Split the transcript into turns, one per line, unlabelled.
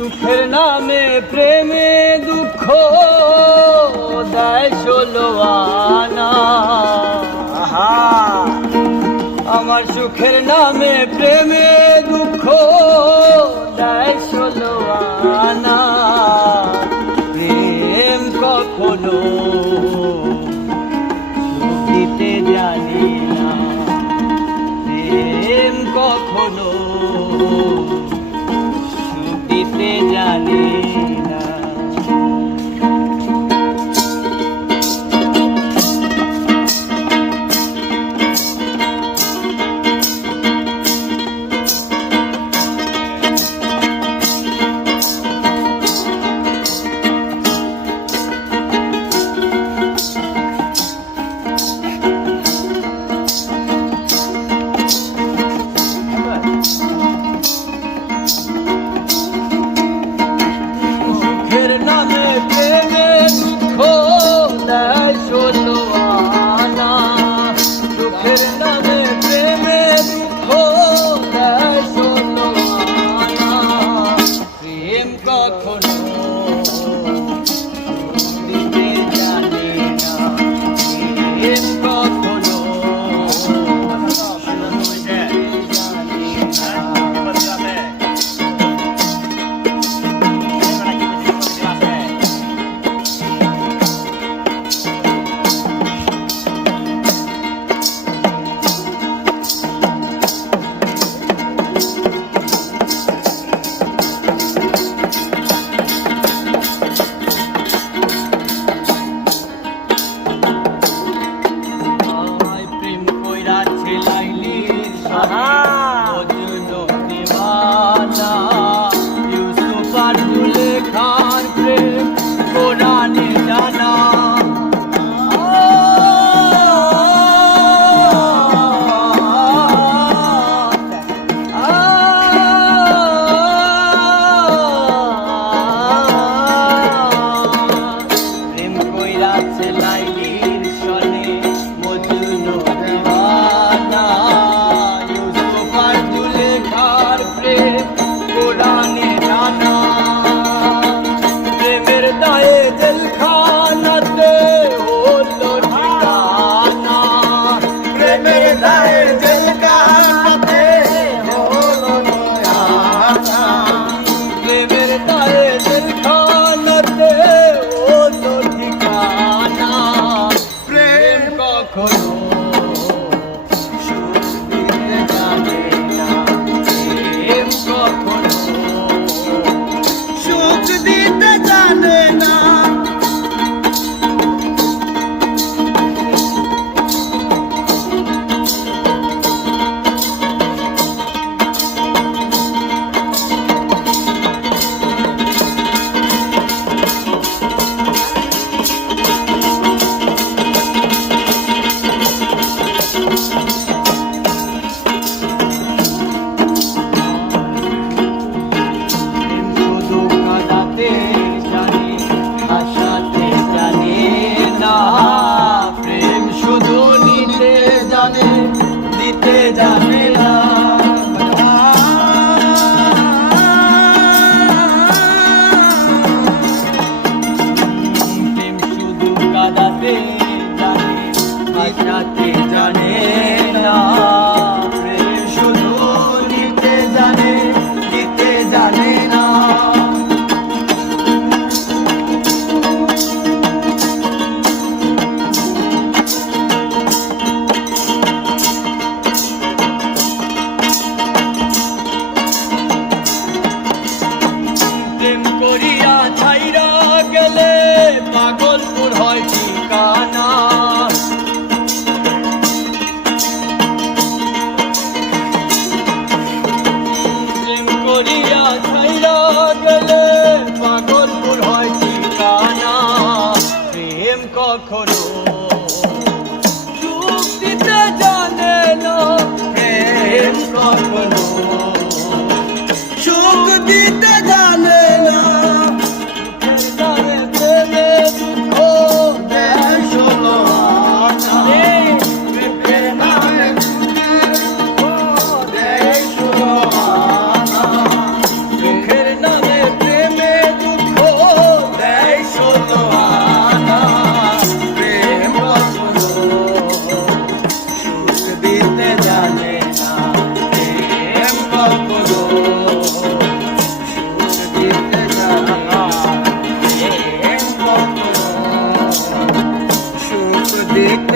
সুখের নামে প্রেমে দুঃখ দেয়
ষোলোয়ানা
আমার সুখের নামে প্রেমে দুঃখ দেয় ষোলোয়ানা প্রেম কখনো ख़ानत dead. sleep.